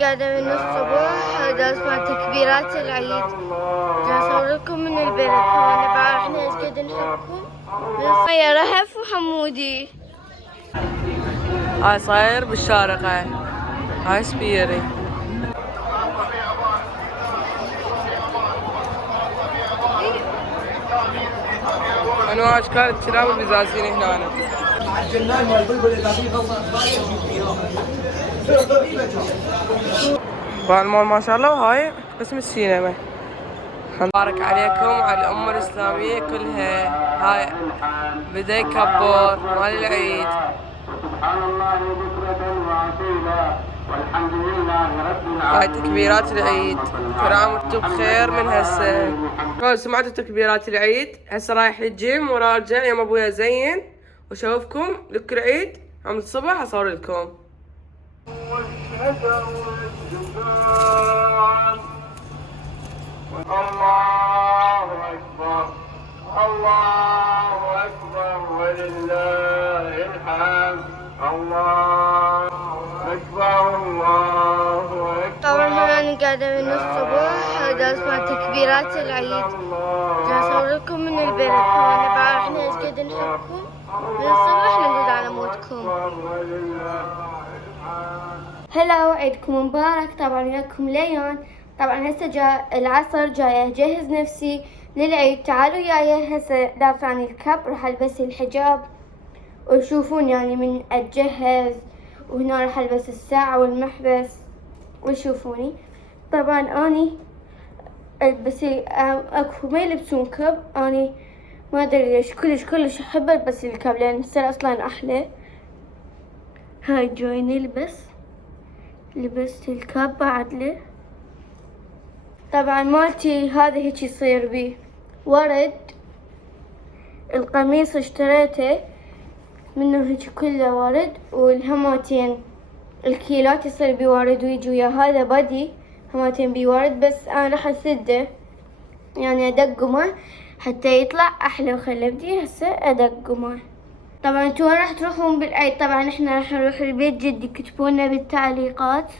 قاعدة من الصبح جالس مع تكبيرات العيد. جالس أصور لكم من البلكونة. بعرف احنا ايش قد نحبكم. يا رهف وحمودي. هاي صاير بالشارقة، هاي سبيري. انواع اشكال الكلاب البزازين هنا. بالمول ما شاء الله. وهاي قسم السينما. مبارك عليكم وعلى الأمة الإسلامية كلها. هاي بدأ يكبر مال العيد. سبحان الله بكرة وأصيلا والحمد لله رب العالمين. هاي تكبيرات العيد. كل عام وانتم بخير من هسه. سمعتوا تكبيرات العيد؟ هسه رايح الجيم وراجع يوم ابويا زين واشوفكم لك العيد عم الصبح اصور لكم. الله أكبر الله أكبر ولله الحمد. الله أكبر الله أكبر. طبعا أنا قاعدة من الصبح جالس مع تكبيرات العيد. جالس أصور لكم من البلكونة. بعرف احنا ايش قد نحبكم. من الصبح نقول على موتكم. هلا وعيدكم مبارك. طبعا لكم ليون. طبعا هسه جاء العصر جاي اجهز نفسي للعيد. تعالوا ياي هسه دافعني الكب راح البس الحجاب وشوفون يعني من اتجهز. وهنا راح البس الساعة والمحبس وشوفوني. طبعا اني البس اكو ما يلبسون كب. اني ما ادري ليش كلش احب البس الكب لان يصير اصلا احلى. هاي جاي نلبس. لبست الكاب بعدله. طبعا مالتي هذا هيك يصير بيه ورد. القميص اشتريته منه هيك كله ورد. والهماتين الكيلات يصير بيه ورد ويجي ويا هذا بدي هماتين بيه ورد. بس انا راح اسده يعني ادقمه حتى يطلع احلى. وخلي بدي هسه ادقمه. طبعا انتوا وين راح تروحون بالعيد؟ طبعا احنا راح نروح البيت جدي. كتبونا بالتعليقات.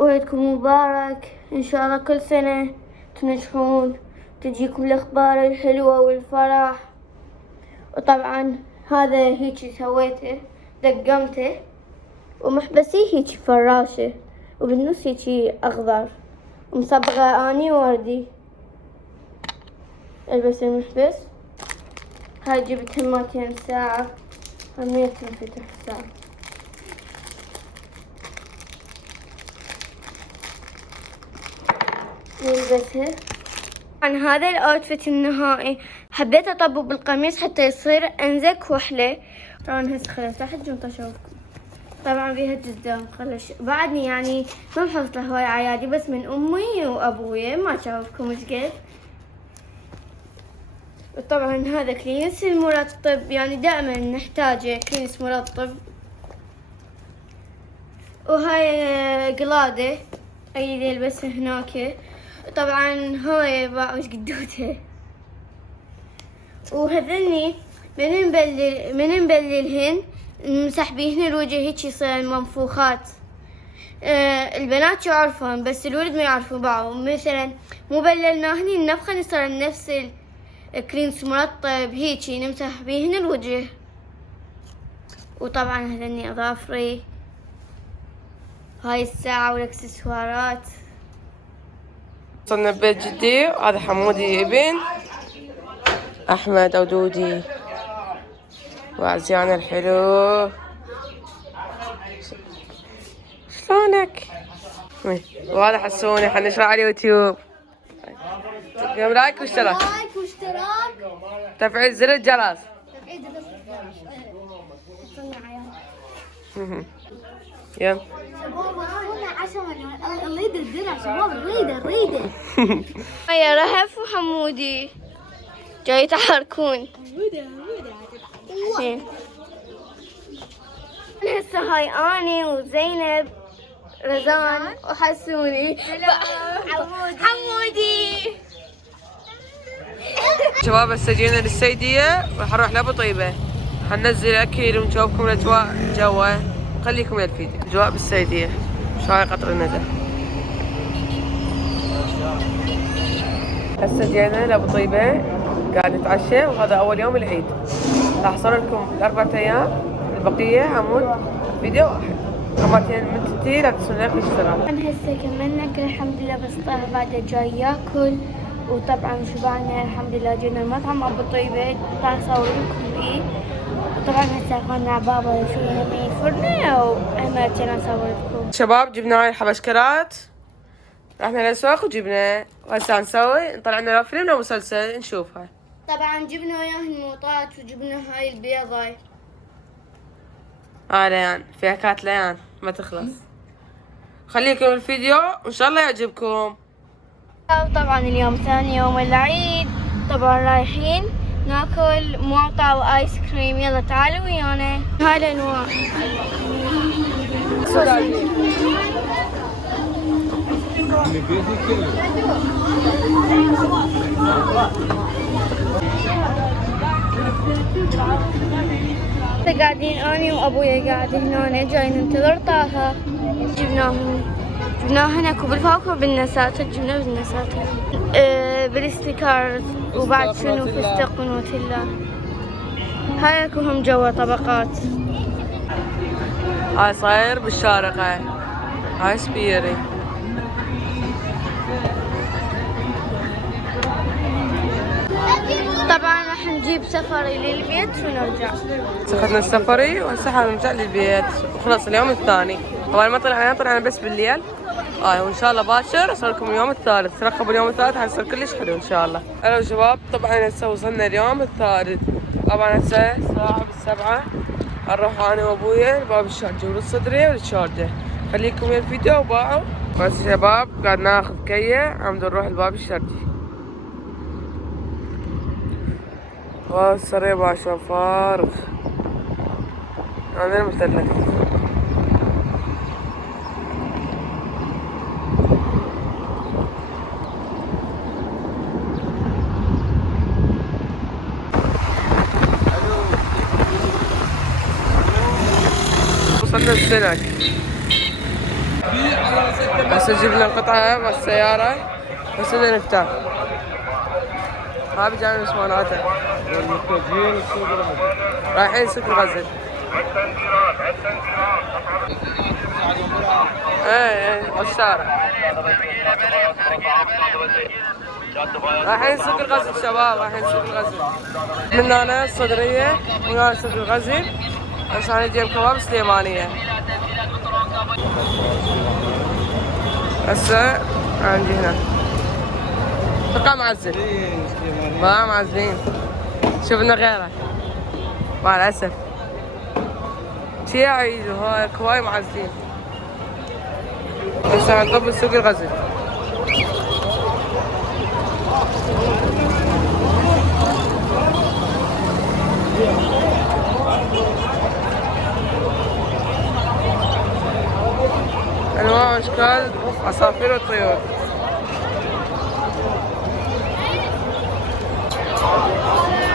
وعيدكم مبارك ان شاء الله كل سنة تنجحون تجيكم الاخبار الحلوة والفرح. وطبعا هذا هيجي سويته دقمته ومحبسي هيجي فراشة وبالنص هيجي اخضر ومصبغة اني وردي. البس المحبس. هاي جبت هماتين ساعة. همية تنفتح ساعة. نلبسها. عن هذا الاوتفيت النهائي حبيت اطبق بالقميص حتى يصير انزك واحلى. طبعا هسه خليت تحت جنطة اشوفكم. طبعا بيها جزدان خلش بعدني يعني ما محصلة هواي عيادي بس من امي وابويا ما اشوفكم ايش قد. وطبعا هذا كلينس المرطب يعني دائما نحتاجه كلينس مرطب. وهاي قلادة اريد البسها هناك. طبعا هاي باعوش قدوته. وهذني من نبللهن نمسح بيهن الوجه هيك يصير منفوخات. البنات يعرفون بس الولد ما يعرفون بعض. مثلا مو بللناهن النفخة يصير نفس كريمس مرطب هيجي نمسح بيهن الوجه. وطبعا هذني اظافري. هاي الساعة والاكسسوارات. وصلنا ببيت جدي. هذا حمودي ابن احمد او دودي وعزيان الحلو. شلونك؟ وهذا حسوني حنشره على اليوتيوب. يوم لايك واشتراك. تفعيل زر الجرس. يلا الله يدردنا شباب. الريده يا رهف وحمودي جاي يتحركون. هسه هاي اني وزينب رزان وحسوني حمودي. شباب هسه جينا للسيدية راح نروح لابو طيبة. حننزل اكل ونشوفكم الاجواء جوا خليكم ويا الفيديو. اجواء بالسيديه، شاي قطر الندى. هسه جينا لابو طيبه قاعد نتعشى، وهذا اول يوم العيد. راح اصور لكم الاربع ايام البقيه عمود فيديو واحد. قمرتين من تنتي لا تنسون لايك واشتراك. طبعا هسه كملنا كل الحمد لله، بس طه بعد جاي ياكل، وطبعا شبعنا الحمد لله. جينا المطعم ابو طيبه، طه اصور لكم ايه. وطبعا هسه اخونا بابا شو هم فرنه، واحنا جينا نصور لكم. شباب جبنا هاي الحبشكرات، رحنا للسوق وجبنا، وهسه نسوي نطلع لنا فيلم او مسلسل نشوفها. طبعا جبنا وياه النوطات، وجبنا هاي البيضة. ليان فيها كات ليان ما تخلص. خليكم الفيديو وان شاء الله يعجبكم. طبعا اليوم ثاني يوم العيد، طبعا رايحين ناكل موطة وايس كريم. يلا تعالوا ويانا. هاي الانواع. قاعدين اني وابويا قاعد هنا جاي ننتظر طه. جبناه هناك بالفوق وبالنسات، جبناه بالنسات بالاستيكارز، وبعد شنو فستق ونوتيلا. هاي كلهم جوا طبقات. هاي صاير بالشارقة، هاي سبيري. طبعا راح نجيب سفري للبيت ونرجع. اخذنا السفري وهسه حنرجع للبيت وخلص اليوم الثاني. طبعا ما طلعنا بس بالليل. وان شاء الله باكر اصور لكم اليوم الثالث. ترقبوا اليوم الثالث حيصير كلش حلو ان شاء الله. الو شباب، طبعا هسه وصلنا اليوم الثالث. طبعا هسه الساعة بالسبعة نروح انا وابويا لباب الشارجة وللصدرية وللشارجة. خليكم ويا الفيديو وباعوا. بس شباب قاعد ناخذ كية عم نروح لباب الشارجة. والسريع عشان فارغ. عندنا مثلث. وصلنا السلك. هسه جبنا قطعة مع السيارة، بس بدنا نفتح. هاي بجانب اسماناته. رايحين سوق الغزل. ايه والشارع. رايحين سوق الغزل شباب، رايحين سوق الغزل. من هنا الصدرية ومن هنا سوق الغزل عشان نجيب كباب سليمانية. هسه عندي هنا بقى معزل. بقى معزلين. شفنا غيره مع الأسف. شي عيد وهاي هواي معزلين. هسه نطب سوق الغزل. أنواع وأشكال عصافير والطيور.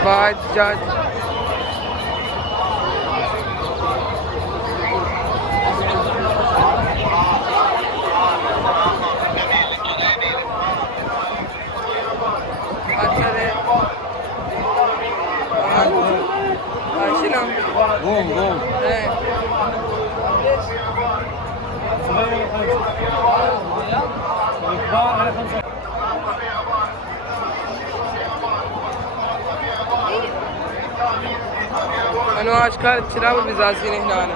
بعد دجاج. شنو؟ قوم ايه انواع اشكال الشراب البزازين هنا.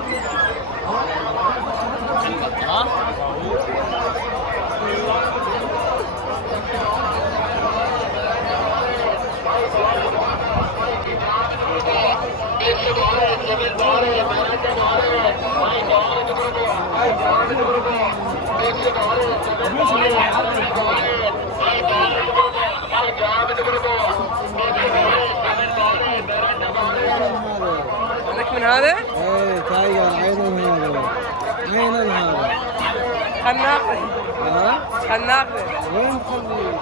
عندك من هذا؟ ايه تايجر عين هذا. عين هذا. خناقي. ها؟ خناقي. وين تخليه؟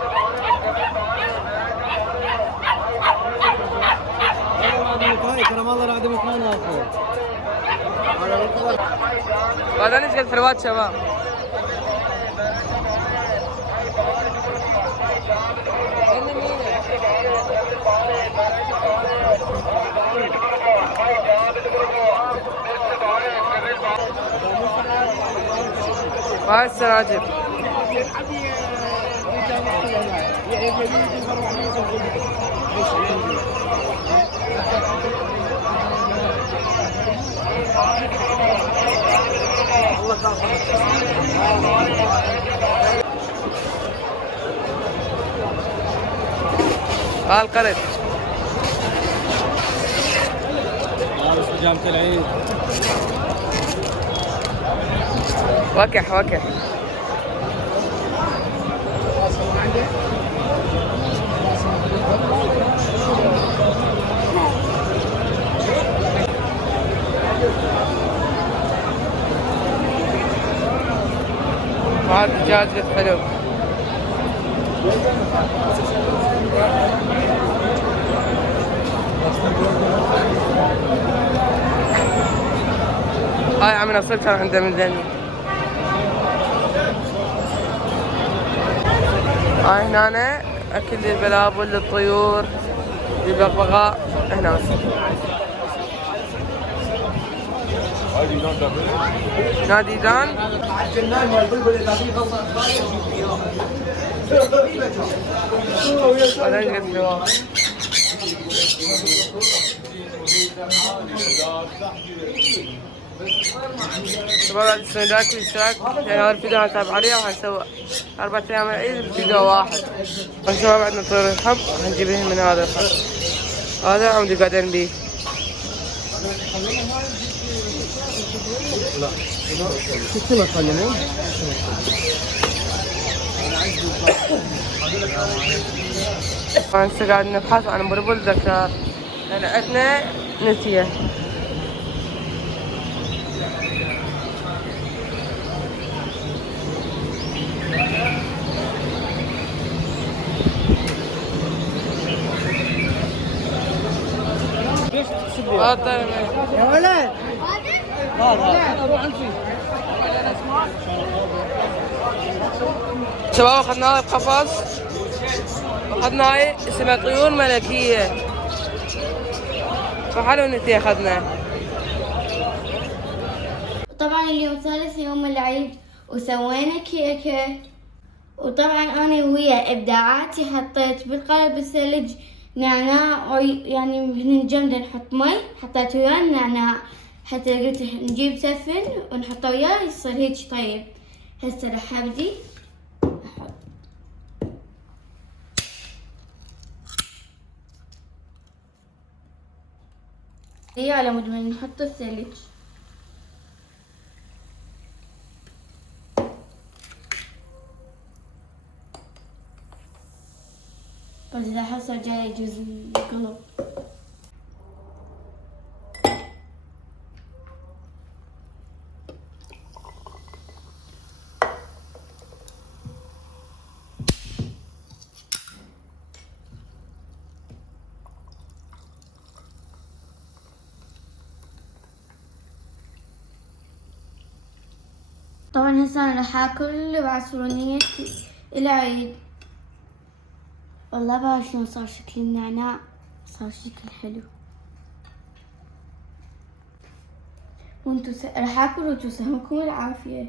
والله العظيم ترى ما الله العظيم ما ناخذ. بعدين نسقط حلوات شباب. هاي السناجب. هاي القرد. لابس بيجامة العيد. وكح وكح. هذا الدجاج حلو. هاي عم نصل كان عنده من ذني. هاي هنا اكل للبلابل للطيور للبغبغاء هنا. نادي دان. شباب هذه السندات والاشتراك يعني هذا الفيديو هنتابع عليه وهنسوي 4 أيام العيد فيديو واحد. شباب عندنا طيور الحب هنجيبهم من هذا الخط. هذا عمدي قاعدين بيه. لا كيف تكلمون؟ هسه قاعد نبحث عن بلبل ذكر لأن عندنا نسية. يا ولد هذا روح امشي. شباب اخذنا هاي بقفص واخذنا هاي اسمها طيور ملكية. فحلو نسية اخذنا. طبعا اليوم ثالث يوم العيد وسوينا كيكة. وطبعا انا ويا ابداعاتي حطيت بالقالب الثلج نعناع يعني من جنب نحط مي حطيت وياه النعناع حتى قلت نجيب سفن ونحطه وياه يصير هيك طيب. هسه راح ابدي احط على مود ما نحط الثلج. بس إذا حصل جاي يجوز القلب. طبعا هسه انا راح اكل بعصرونية العيد. والله بقى شلون صار شكل النعناع، صار شكل حلو. وانتو راح اكل وانتو سهمكم العافية.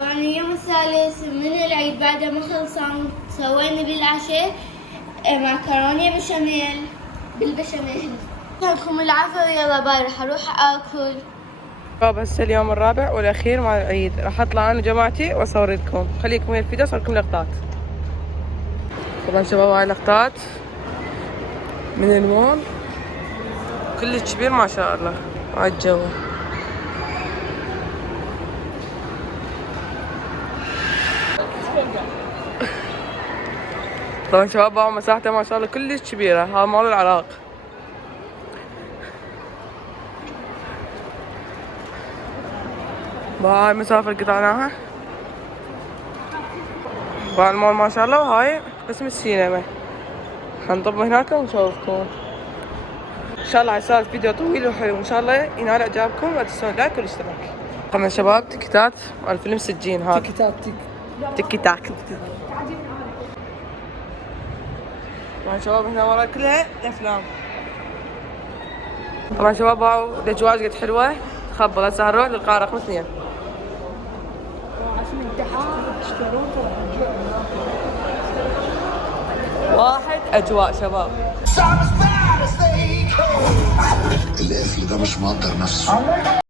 طبعا اليوم الثالث من العيد بعد ما خلصان سوينا بالعشاء معكرونة بشاميل بالبشاميل. يعطيكم العافية يلا باي راح اروح اكل. شباب هسه اليوم الرابع والاخير مع العيد راح اطلع انا وجماعتي واصور لكم. خليكم ويا الفيديو اصور لكم لقطات. طبعا شباب هاي لقطات من المول كلش كبير ما شاء الله. هاي الجو طبعا شباب هاي مساحته ما شاء الله كلش كبيرة. هاي مال العراق. هاي مسافة قطعناها. هاي المول ما شاء الله. وهاي قسم السينما. حنطب هناك ونشوفكم ان شاء الله. هيصير فيديو طويل وحلو ان شاء الله ينال اعجابكم. لا تنسون لايك والاشتراك. طبعا شباب تيكتات الفيلم سجين هذا. تيكي تاك. طبعا شباب هنا ورا كلها افلام. طبعا شباب هاو الاجواء قد حلوه. تخبل هسه هنروح للقاعه رقم 2. واحد اجواء شباب. القفل ده مش مقدر نفسه.